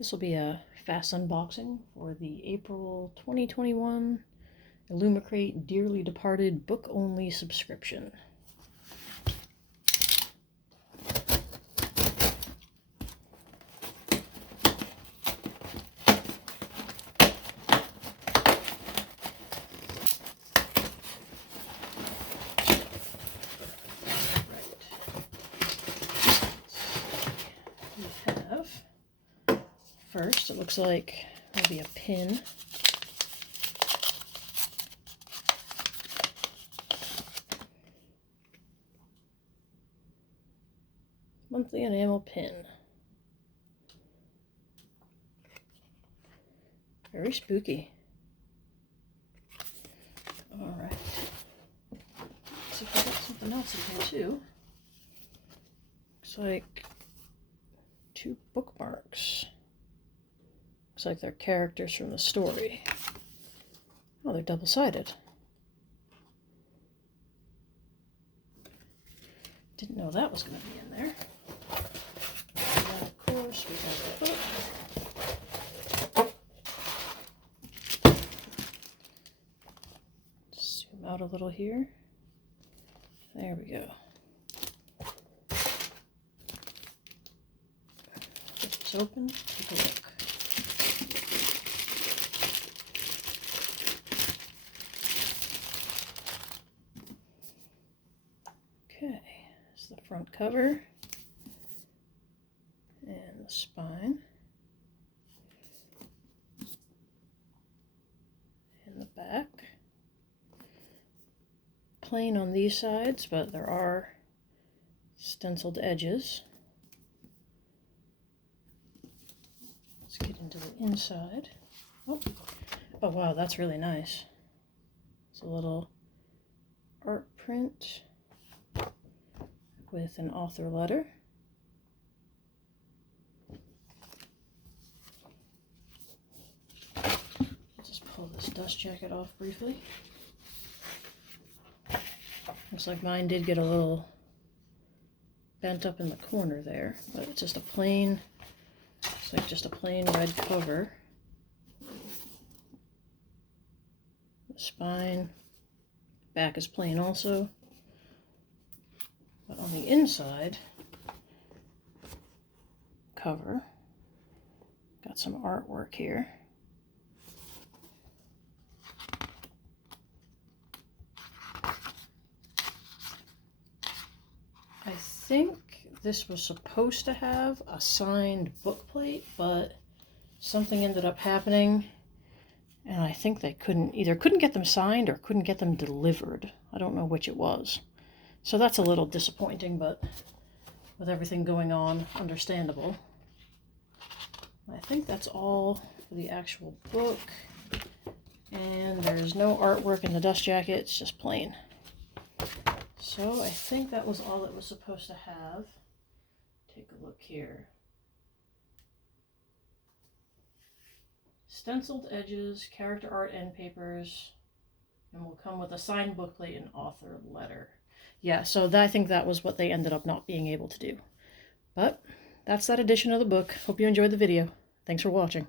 This will be a fast unboxing for the April 2021 Illumicrate Dearly Departed book-only subscription. First, it looks like there'll be a pin. Monthly enamel pin. Very spooky. Alright. Let's see if I got something else in here too. Looks like 2 bookmarks. Looks like they're characters from the story. Oh, they're double-sided. Didn't know that was going to be in there. And then, of course, we got the book. Zoom out a little here. There we go. Get this open, take a look. Okay, it's the front cover and the spine and the back. Plain on these sides, but there are stenciled edges. Let's get into the inside. Oh wow, that's really nice. It's a little art print with an author letter. I'll just pull this dust jacket off briefly. Looks like mine did get a little bent up in the corner there, but it's just a plain, it's like just a plain red cover. The spine, back is plain also. But on the inside cover, got some artwork here. I think this was supposed to have a signed book plate, but something ended up happening, and I think they couldn't get them signed or couldn't get them delivered. I don't know which it was. So that's a little disappointing, but with everything going on, understandable. I think that's all for the actual book. And there's no artwork in the dust jacket, it's just plain. So I think that was all it was supposed to have. Take a look here. Stenciled edges, character art, end papers, and will come with a signed bookplate and author letter. Yeah, so I think that was what they ended up not being able to do. But that's that edition of the book. Hope you enjoyed the video. Thanks for watching.